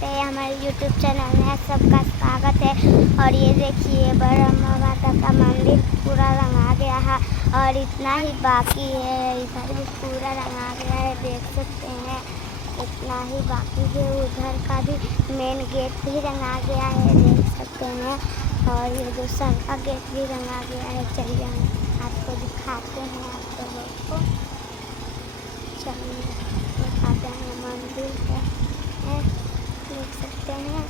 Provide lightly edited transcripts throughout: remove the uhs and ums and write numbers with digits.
सकते हैं हमारे यूट्यूब चैनल में सबका स्वागत है। और ये देखिए ब्रह्मा माता का मंदिर पूरा रंगा गया है और इतना ही बाकी है। इधर भी पूरा रंगा गया है, देख सकते हैं इतना ही बाकी है। उधर का भी मेन गेट भी रंगा गया है, देख सकते हैं। और ये दूसरा का गेट भी रंगा गया है। चलिए हम आपको दिखाते हैं आप लोगों को। चलिए दिखाते हैं मंदिर है, देख सकते हैं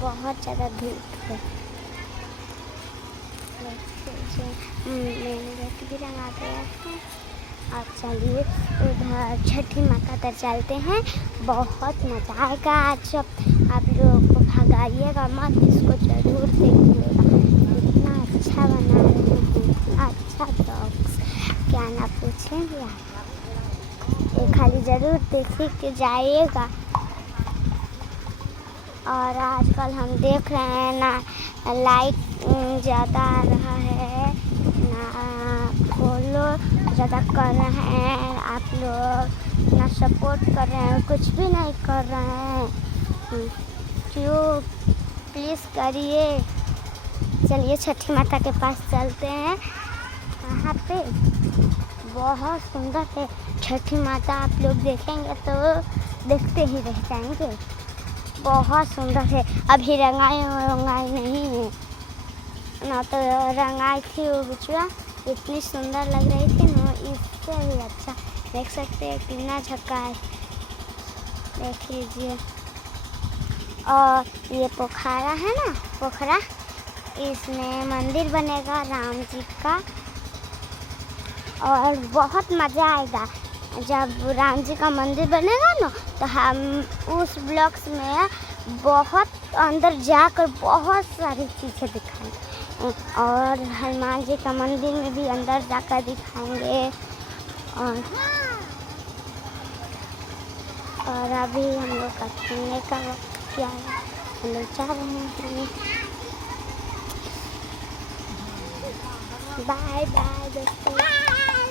बहुत ज़्यादा धूप है। मेन गेट भी रंगा गया है। और चलिए उधर छठी माता तक चलते हैं, बहुत मज़ा आएगा। आज सब आप लोगों को भगाइएगा मत, इसको ज़रूर देखिएगा। इतना अच्छा बना रहे हैं, इतना अच्छा ब्लॉग्स क्या ना पूछेंगे आप। ये खाली ज़रूर देखिए के जाइएगा। और आजकल हम देख रहे हैं ना लाइक ज़्यादा आ रहा है, ना फॉलो ज़्यादा कर रहे हैं आप लोग, ना सपोर्ट कर रहे हैं, कुछ भी नहीं कर रहे हैं। क्यों, प्लीज़ करिए। चलिए छठी माता के पास चलते हैं। यहाँ पे बहुत सुंदर है छठी माता, आप लोग देखेंगे तो देखते ही रह जाएंगे। बहुत सुंदर है। अभी रंगाई नहीं है ना, तो रंगाई थी वो बिचुआ, इतनी सुंदर लग रही थी ना, इससे भी अच्छा। देख सकते हैं कितना झक्कास, देख लीजिए। और ये पोखरा है ना, पोखरा, इसमें मंदिर बनेगा राम जी का। और बहुत मज़ा आएगा जब राम जी का मंदिर बनेगा ना, तो हम उस ब्लॉक्स में बहुत अंदर जाकर बहुत सारी चीज़ें दिखाएंगे। और हनुमान जी का मंदिर में भी अंदर जाकर दिखाएंगे। और अभी हम लोग का खेलने का वक्त क्या है, हम लोग जा रहे हैं। बाय बाय दोस्तों।